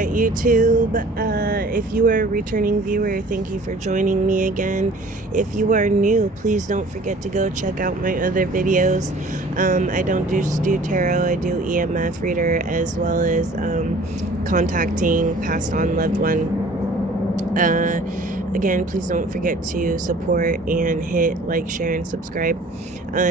Alright, YouTube, if you are a returning viewer, thank you for joining me again. If you are new, please don't forget to go check out my other videos. I don't just do tarot, I do EMF reader as well as contacting passed on loved one. Again, please don't forget to support and hit like, share, and subscribe.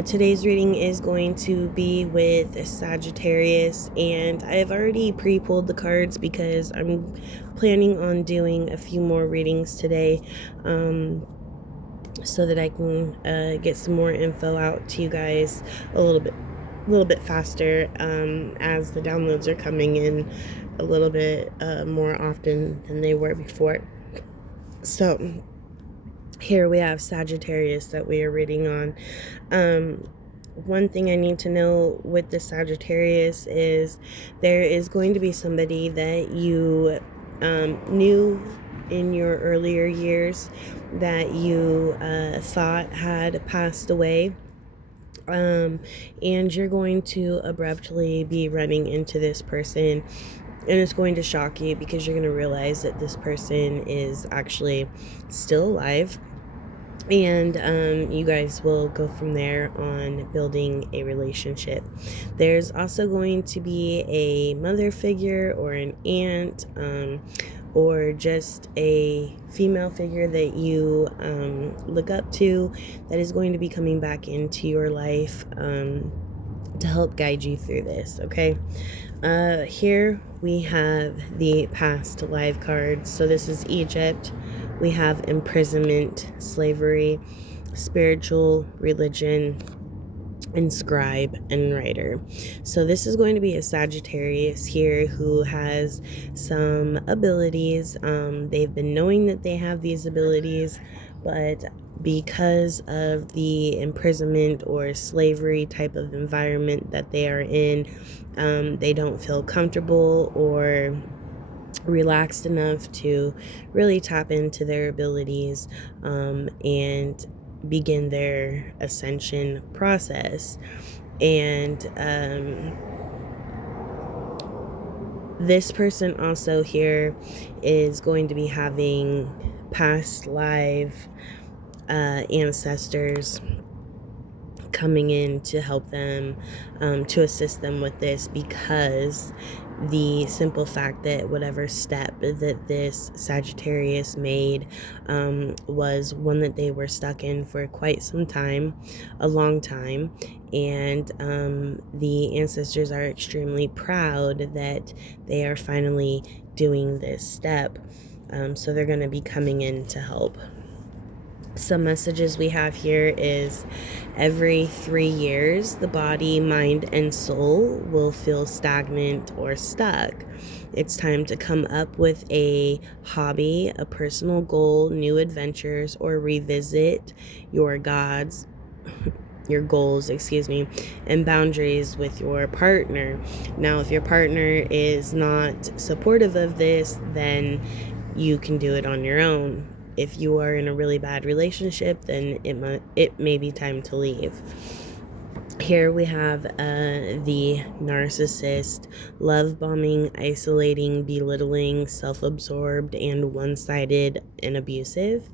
Today's reading is going to be with Sagittarius, and I've already pre-pulled the cards because I'm planning on doing a few more readings today, so that I can get some more info out to you guys a little bit faster, as the downloads are coming in a little bit more often than they were before. So here we have Sagittarius that we are reading on. One thing I need to know with the Sagittarius is there is going to be somebody that you knew in your earlier years that you thought had passed away. And you're going to abruptly be running into this person, and it's going to shock you because you're going to realize that this person is actually still alive, and you guys will go from there on building a relationship. There's also going to be a mother figure or an aunt, or just a female figure that you look up to that is going to be coming back into your life to help guide you through this, okay? Here we have the past life cards. So this is Egypt. We have imprisonment, slavery, spiritual, religion, and scribe and writer. So this is going to be a Sagittarius here who has some abilities. They've been knowing that they have these abilities, but because of the imprisonment or slavery type of environment that they are in, they don't feel comfortable or relaxed enough to really tap into their abilities and begin their ascension process. And this person also here is going to be having past life ancestors coming in to help them, to assist them with this, because the simple fact that whatever step that this Sagittarius made was one that they were stuck in for quite some time, a long time, and the ancestors are extremely proud that they are finally doing this step, so they're going to be coming in to help. Some messages we have here is every 3 years, the body, mind, and soul will feel stagnant or stuck. It's time to come up with a hobby, a personal goal, new adventures, or revisit your goals, and boundaries with your partner. Now, if your partner is not supportive of this, then you can do it on your own. If you are in a really bad relationship, then it may be time to leave. Here we have the narcissist, love bombing, isolating, belittling, self-absorbed, and one-sided and abusive.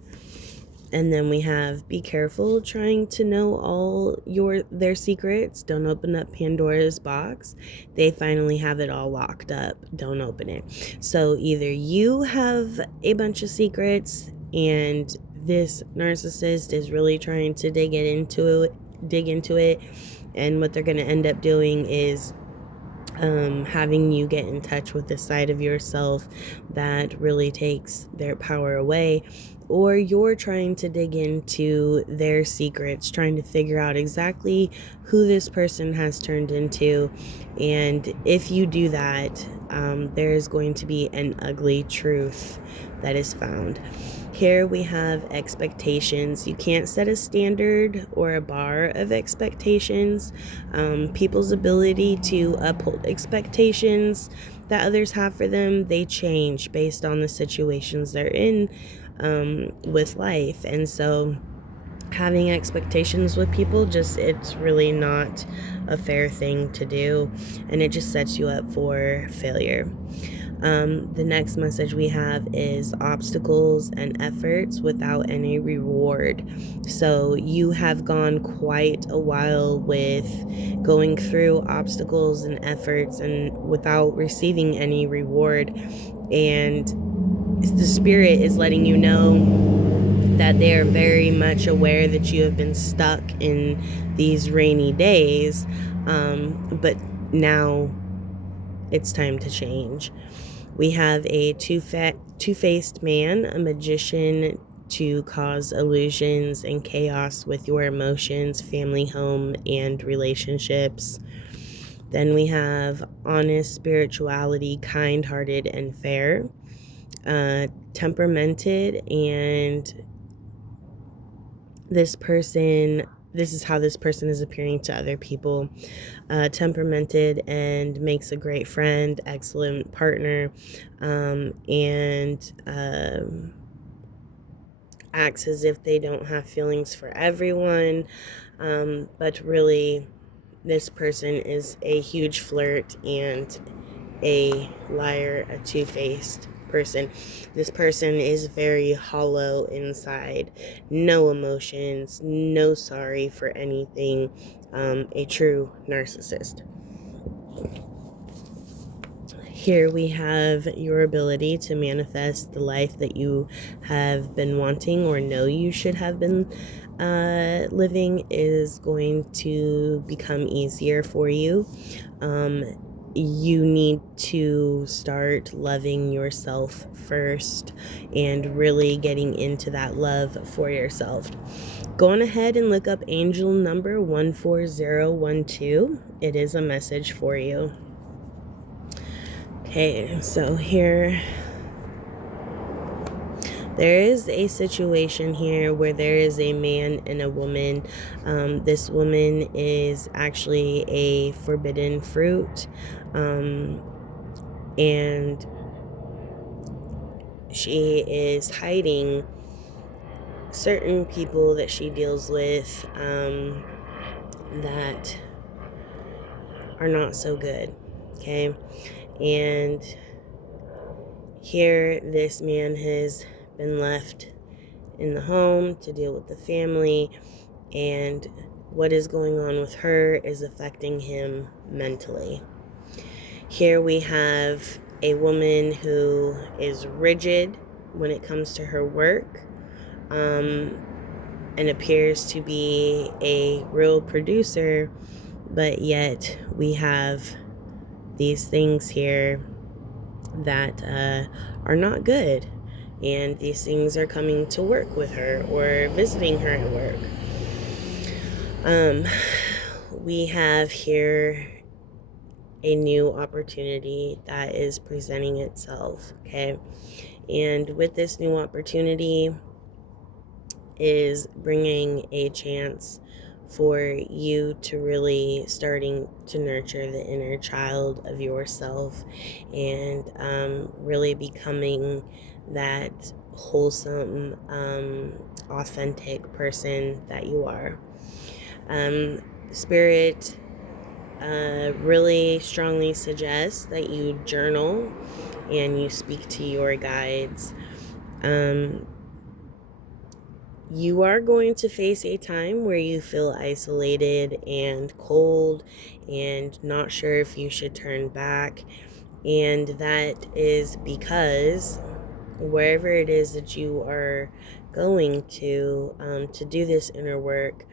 And then we have be careful trying to know all their secrets. Don't open up Pandora's box. They finally have it all locked up. Don't open it. So either you have a bunch of secrets and this narcissist is really trying to dig into it, and what they're going to end up doing is having you get in touch with the side of yourself that really takes their power away, or you're trying to dig into their secrets, trying to figure out exactly who this person has turned into. And if you do that, there is going to be an ugly truth that is found. Here we have expectations. You can't set a standard or a bar of expectations. People's ability to uphold expectations that others have for them, they change based on the situations they're in with life. And so having expectations with people, it's really not a fair thing to do, and it just sets you up for failure. The next message we have is obstacles and efforts without any reward. So you have gone quite a while with going through obstacles and efforts and without receiving any reward. And the spirit is letting you know that they are very much aware that you have been stuck in these rainy days, but now it's time to change. We have a two-faced man, a magician to cause illusions and chaos with your emotions, family, home, and relationships. Then we have honest spirituality, kind-hearted and fair, temperamented, and this is how this person is appearing to other people. Temperamented and makes a great friend, excellent partner, and acts as if they don't have feelings for everyone, but really this person is a huge flirt and a liar, a two-faced person. This person is very hollow inside, no emotions, no sorry for anything, a true narcissist. Here we have your ability to manifest the life that you have been wanting or know you should have been living is going to become easier for you. You need to start loving yourself first and really getting into that love for yourself. Go on ahead and look up angel number 14012. It is a message for you. Okay, so here there is a situation here where there is a man and a woman. This woman is actually a forbidden fruit, and she is hiding certain people that she deals with that are not so good. Okay, and here this man has been left in the home to deal with the family, and what is going on with her is affecting him mentally. Here we have a woman who is rigid when it comes to her work, and appears to be a real producer, but yet we have these things here that are not good, and these things are coming to work with her or visiting her at work. We have here a new opportunity that is presenting itself, okay? And with this new opportunity is bringing a chance for you to really starting to nurture the inner child of yourself and really becoming that wholesome, authentic person that you are. Spirit really strongly suggests that you journal and you speak to your guides. You are going to face a time where you feel isolated and cold and not sure if you should turn back. And that is because wherever it is that you are going to do this inner work,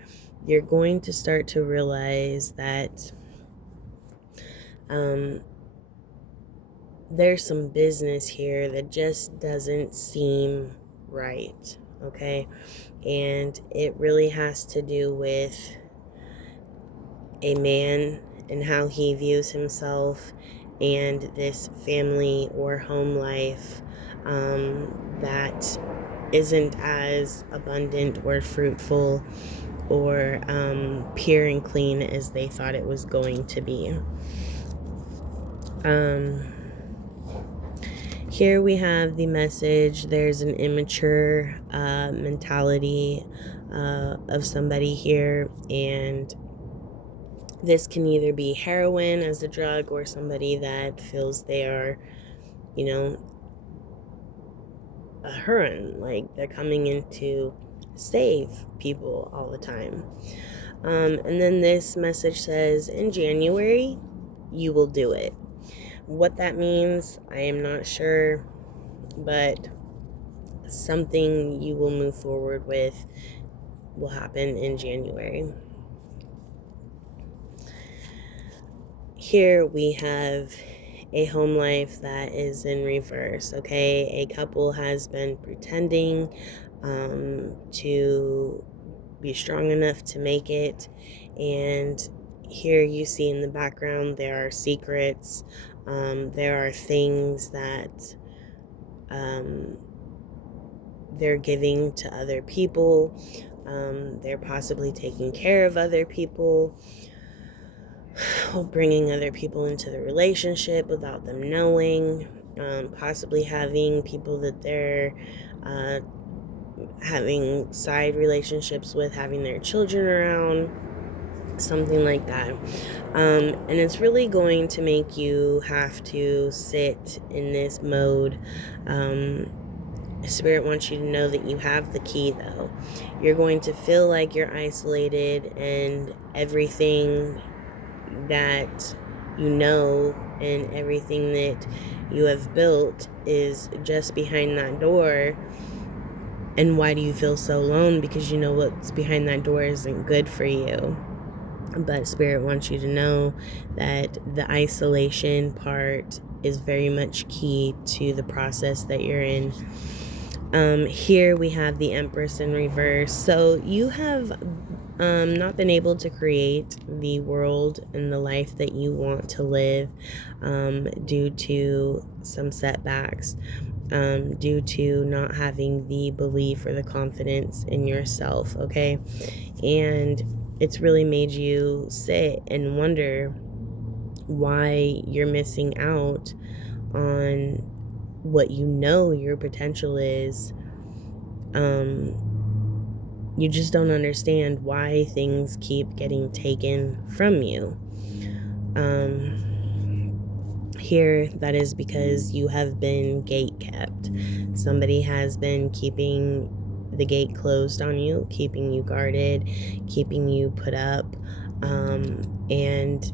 you're going to start to realize that there's some business here that just doesn't seem right, okay? And it really has to do with a man and how he views himself and this family or home life that isn't as abundant or fruitful or pure and clean as they thought it was going to be. Here we have the message. There's an immature mentality of somebody here, and this can either be heroin as a drug or somebody that feels they are you know, a Huron, like they're coming in to save people all the time. And then this message says, in January, you will do it. What that means, I am not sure, but something you will move forward with will happen in January. Here we have a home life that is in reverse, okay? A couple has been pretending to be strong enough to make it, and here you see in the background there are secrets, there are things that they're giving to other people, they're possibly taking care of other people, bringing other people into the relationship without them knowing, possibly having people that they're having side relationships with, having their children around, something like that. And it's really going to make you have to sit in this mode. Spirit wants you to know that you have the key, though. You're going to feel like you're isolated, and everything that you know and everything that you have built is just behind that door. And why do you feel so alone? Because you know what's behind that door isn't good for you. But Spirit wants you to know that the isolation part is very much key to the process that you're in. Here we have the Empress in reverse. So you have not been able to create the world and the life that you want to live due to some setbacks, due to not having the belief or the confidence in yourself, okay? And it's really made you sit and wonder why you're missing out on what you know your potential is. You just don't understand why things keep getting taken from you. Here, that is because you have been gate kept. Somebody has been keeping the gate closed on you, keeping you guarded, keeping you put up, and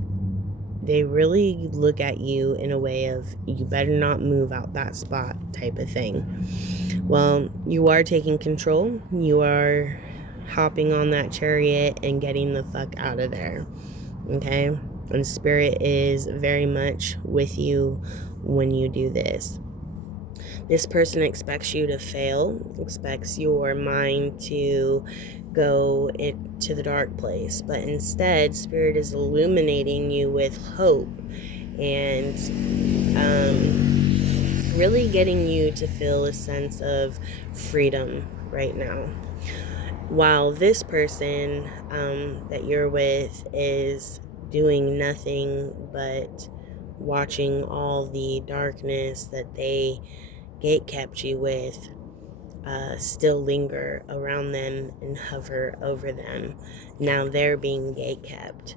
they really look at you in a way of, you better not move out that spot type of thing. Well, you are taking control. You are hopping on that chariot and getting the fuck out of there, okay? And Spirit is very much with you when you do this. This person expects you to fail, expects your mind to go into the dark place, but instead Spirit is illuminating you with hope and really getting you to feel a sense of freedom right now. While this person that you're with is doing nothing but watching all the darkness that they gate kept you with still linger around them and hover over them. Now they're being gate kept.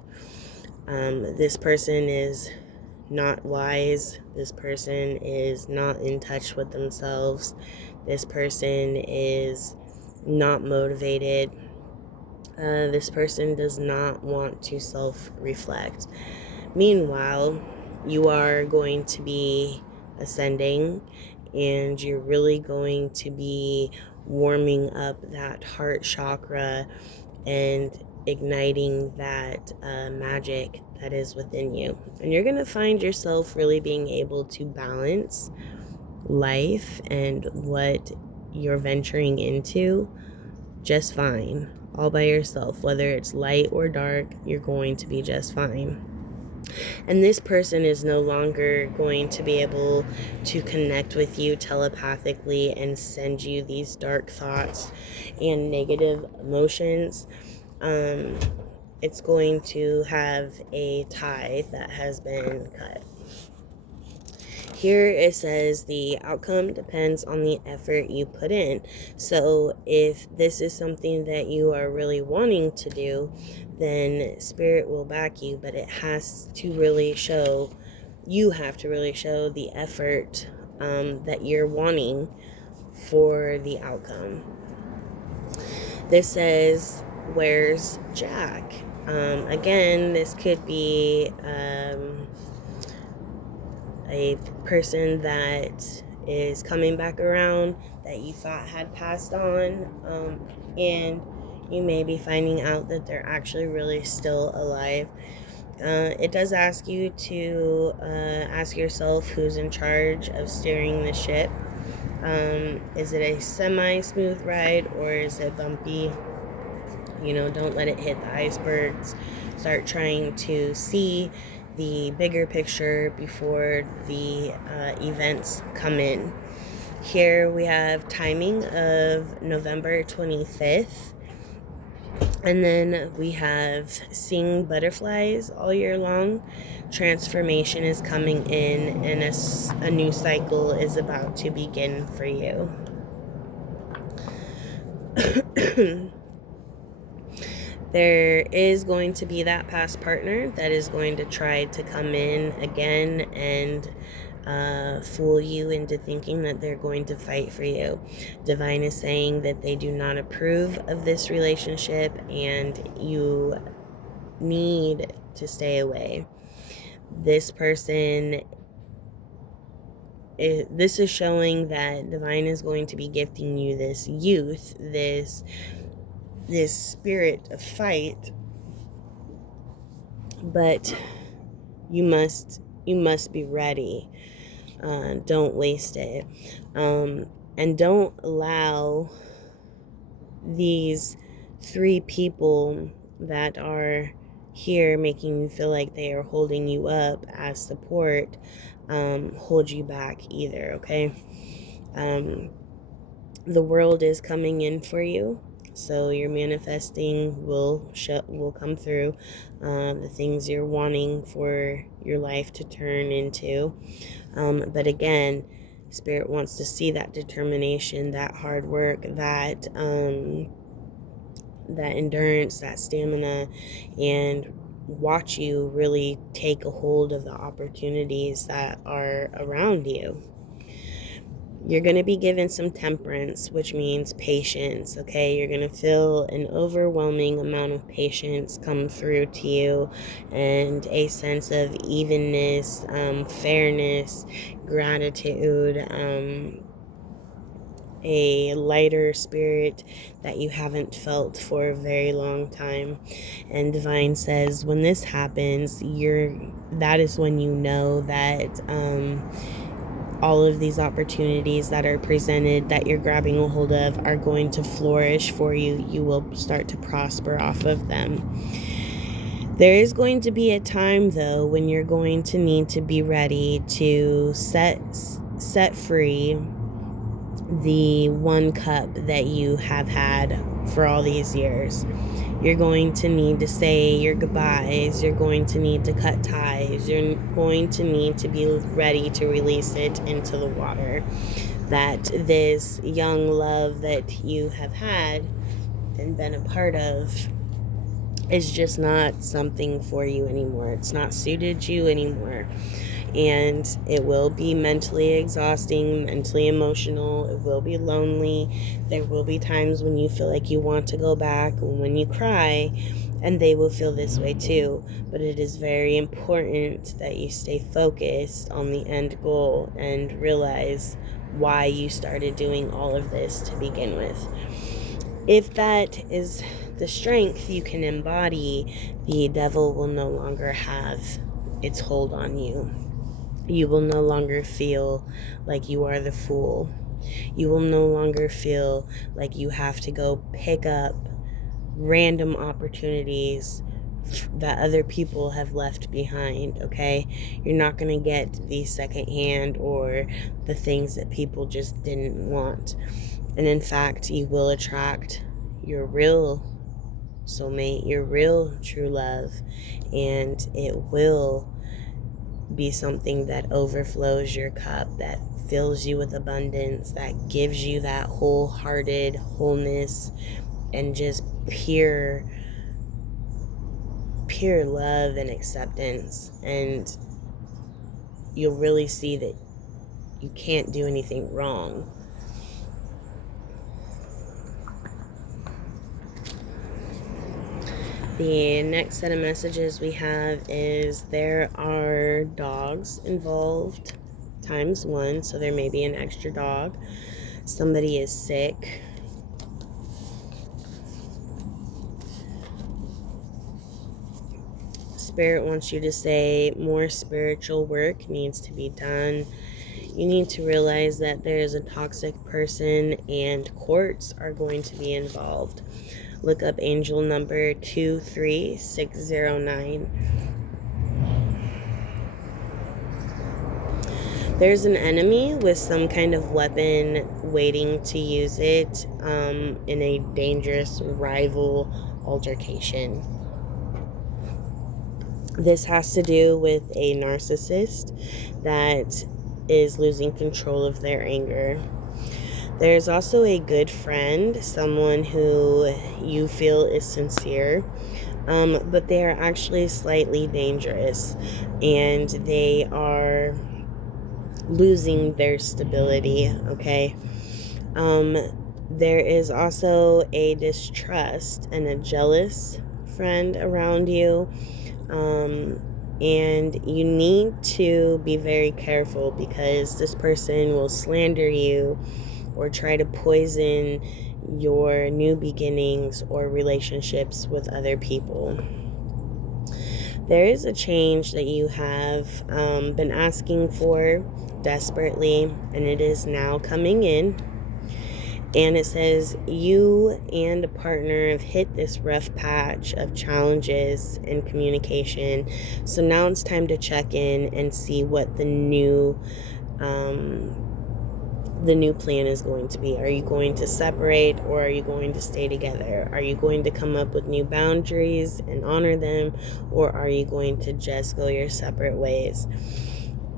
This person is not wise. This person is not in touch with themselves. This person is not motivated. This person does not want to self-reflect. Meanwhile, you are going to be ascending, and you're really going to be warming up that heart chakra and igniting that magic that is within you. And you're going to find yourself really being able to balance life and what you're venturing into just fine, all by yourself. Whether it's light or dark, you're going to be just fine. And this person is no longer going to be able to connect with you telepathically and send you these dark thoughts and negative emotions. It's going to have a tie that has been cut. Here it says the outcome depends on the effort you put in. So if this is something that you are really wanting to do, then Spirit will back you, but it has to really show, you have to really show the effort that you're wanting for the outcome. This says, where's Jack? Again, this could be a person that is coming back around that you thought had passed on, and you may be finding out that they're actually really still alive. It does ask you to ask yourself who's in charge of steering the ship. Is it a semi-smooth ride, or is it bumpy? Don't let it hit the icebergs. Start trying to see the bigger picture before the events come in. Here we have timing of November 25th. And then we have seeing butterflies all year long. Transformation is coming in, and a new cycle is about to begin for you. There is going to be that past partner that is going to try to come in again and fool you into thinking that they're going to fight for you. Divine is saying that they do not approve of this relationship and you need to stay away. This person, this is showing that Divine is going to be gifting you this youth, this spirit of fight, but you must be ready. Don't waste it, and don't allow these 3 people that are here making you feel like they are holding you up as support hold you back either. Okay. The world is coming in for you, so your manifesting will come through. The things you're wanting for your life to turn into, but again, Spirit wants to see that determination, that hard work, that endurance, that stamina, and watch you really take a hold of the opportunities that are around you. You're going to be given some temperance, which means patience, okay? You're going to feel an overwhelming amount of patience come through to you, and a sense of evenness, fairness, gratitude, a lighter spirit that you haven't felt for a very long time. And Divine says when this happens, that is when you know that all of these opportunities that are presented, that you're grabbing a hold of, are going to flourish for you. You will start to prosper off of them. There is going to be a time, though, when you're going to need to be ready to set free the 1 cup that you have had for all these years. You're going to need to say your goodbyes. You're going to need to cut ties. You're going to need to be ready to release it into the water. That this young love that you have had and been a part of is just not something for you anymore. It's not suited you anymore. And it will be mentally exhausting, mentally emotional. It will be lonely. There will be times when you feel like you want to go back, when you cry, and they will feel this way too. But it is very important that you stay focused on the end goal and realize why you started doing all of this to begin with. If that is the strength you can embody, the devil will no longer have its hold on you. You will no longer feel like you are the fool. You will no longer feel like you have to go pick up random opportunities that other people have left behind, okay? You're not going to get the secondhand or the things that people just didn't want. And in fact, you will attract your real soulmate, your real true love, and it will be something that overflows your cup, that fills you with abundance, that gives you that wholehearted wholeness and just pure love and acceptance. And you'll really see that you can't do anything wrong. The next set of messages we have is there are dogs involved times 1, so there may be an extra dog. Somebody is sick. Spirit wants you to say more spiritual work needs to be done. You need to realize that there is a toxic person and courts are going to be involved. Look up angel number 23609. There's an enemy with some kind of weapon waiting to use it in a dangerous rival altercation. This has to do with a narcissist that is losing control of their anger. There's also a good friend, someone who you feel is sincere, but they are actually slightly dangerous, and they are losing their stability, okay? There is also a distrust and a jealous friend around you. And you need to be very careful because this person will slander you or try to poison your new beginnings or relationships with other people. There is a change that you have been asking for desperately, and it is now coming in. And it says you and a partner have hit this rough patch of challenges and communication. So now it's time to check in and see what the new plan is going to be. Are you going to separate or are you going to stay together? Are you going to come up with new boundaries and honor them, or are you going to just go your separate ways?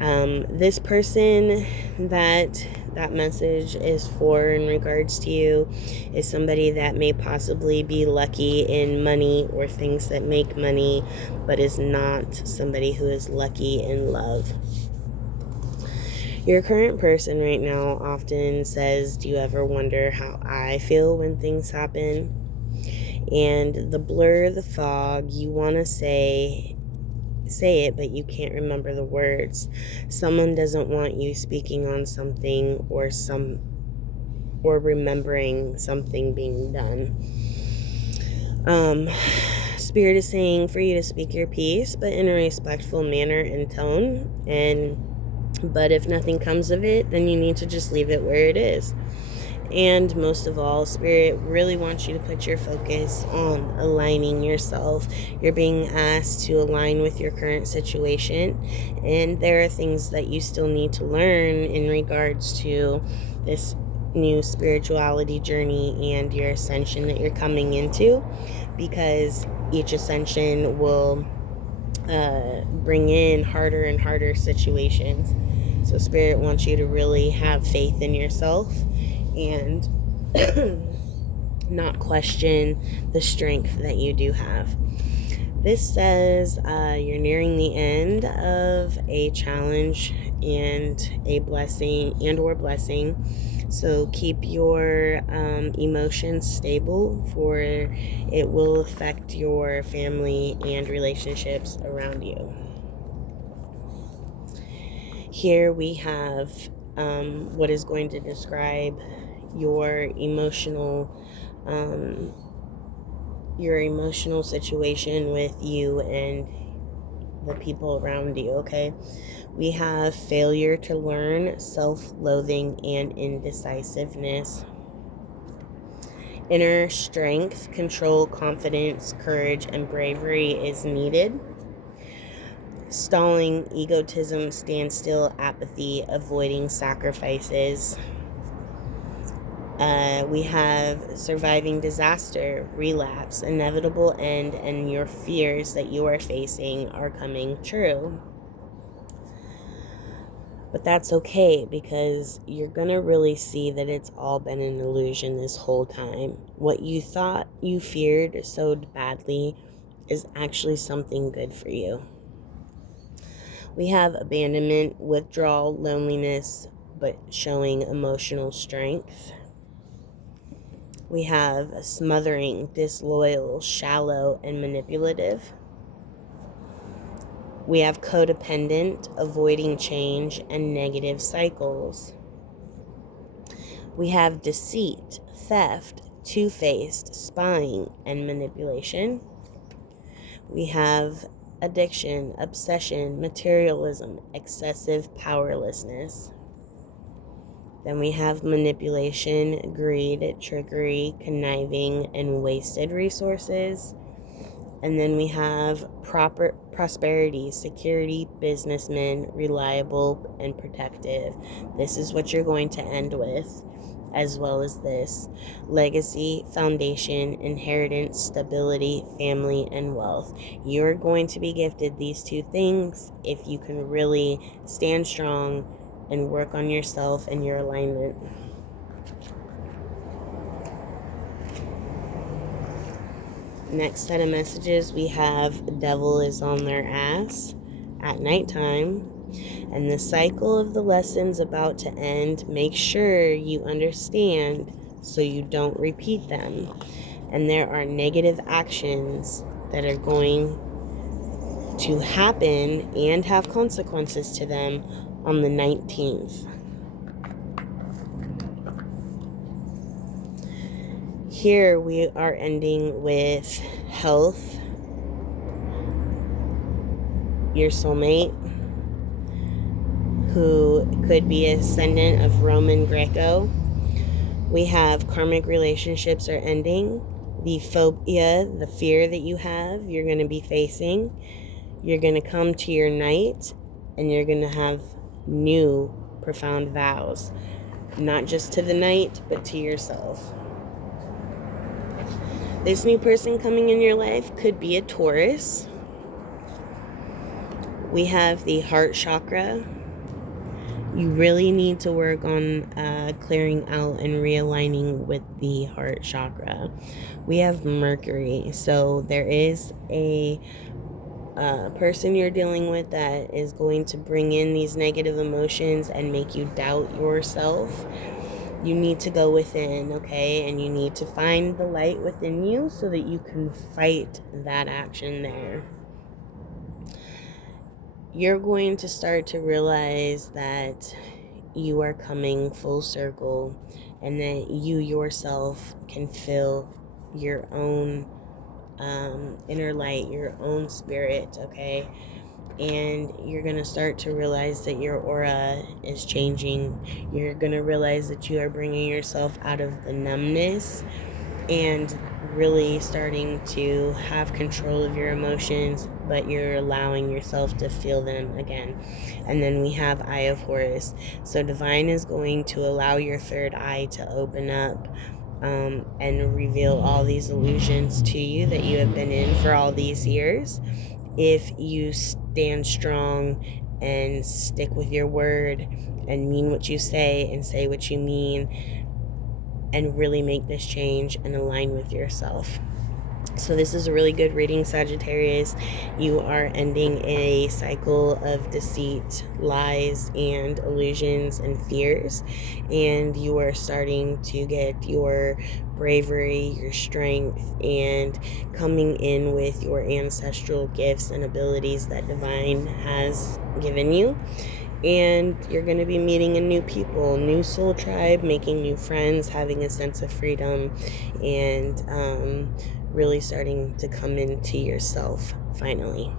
This person that message is for in regards to you is somebody that may possibly be lucky in money or things that make money, but is not somebody who is lucky in love. Your current person right now often says, do you ever wonder how I feel when things happen? And the blur, the fog, you want to say it, but you can't remember the words. Someone doesn't want you speaking on something or remembering something being done. Spirit is saying for you to speak your piece, but in a respectful manner and tone. But if nothing comes of it, then you need to just leave it where it is. And most of all, Spirit really wants you to put your focus on aligning yourself. You're being asked to align with your current situation, and there are things that you still need to learn in regards to this new spirituality journey and your ascension that you're coming into, because each ascension will bring in harder and harder situations. So Spirit wants you to really have faith in yourself and not question the strength that you do have. This says you're nearing the end of a challenge and a blessing or blessing. So keep your emotions stable, for it will affect your family and relationships around you. Here we have what is going to describe your emotional situation with you and the people around you, okay? We have failure to learn, self-loathing, and indecisiveness. Inner strength, control, confidence, courage, and bravery is needed. Stalling, egotism, standstill, apathy, avoiding sacrifices. We have surviving disaster, relapse, inevitable end, and your fears that you are facing are coming true. But that's okay, because you're going to really see that it's all been an illusion this whole time. What you thought you feared so badly is actually something good for you. We have abandonment, withdrawal, loneliness, but showing emotional strength. We have smothering, disloyal, shallow, and manipulative. We have codependent, avoiding change, and negative cycles. We have deceit, theft, two-faced, spying, and manipulation. We have addiction, obsession, materialism, excessive powerlessness. Then we have manipulation, greed, trickery, conniving, and wasted resources. And then we have prosperity, security, businessmen, reliable, and protective. This is what you're going to end with, as well as this: legacy, foundation, inheritance, stability, family, and wealth. You're going to be gifted these two things if you can really stand strong and work on yourself and your alignment. Next set of messages, we have the devil is on their ass at nighttime, and the cycle of the lessons about to end. Make sure you understand so you don't repeat them. And there are negative actions that are going to happen and have consequences to them on the 19th. Here we are ending with health, your soulmate, who could be ascendant of Roman Greco. We have karmic relationships are ending. The phobia, the fear that you have, you're going to be facing. You're going to come to your night and you're going to have new profound vows. Not just to the night, but to yourself. This new person coming in your life could be a Taurus. We have the heart chakra. You really need to work on clearing out and realigning with the heart chakra. We have Mercury. So there is a person you're dealing with that is going to bring in these negative emotions and make you doubt yourself. You need to go within, okay? And you need to find the light within you so that you can fight that action there. You're going to start to realize that you are coming full circle and that you yourself can feel your own inner light, your own spirit, okay? And you're going to start to realize that your aura is changing. You're going to realize that you are bringing yourself out of the numbness and really starting to have control of your emotions, but you're allowing yourself to feel them again. And then we have Eye of Horus. So divine is going to allow your third eye to open up and reveal all these illusions to you that you have been in for all these years. If you stand strong and stick with your word and mean what you say and say what you mean and really make this change and align with yourself. So this is a really good reading, Sagittarius. You are ending a cycle of deceit, lies, and illusions and fears. And you are starting to get your bravery, your strength, and coming in with your ancestral gifts and abilities that divine has given you. And you're going to be meeting a new people, new soul tribe, making new friends, having a sense of freedom, and really starting to come into yourself finally.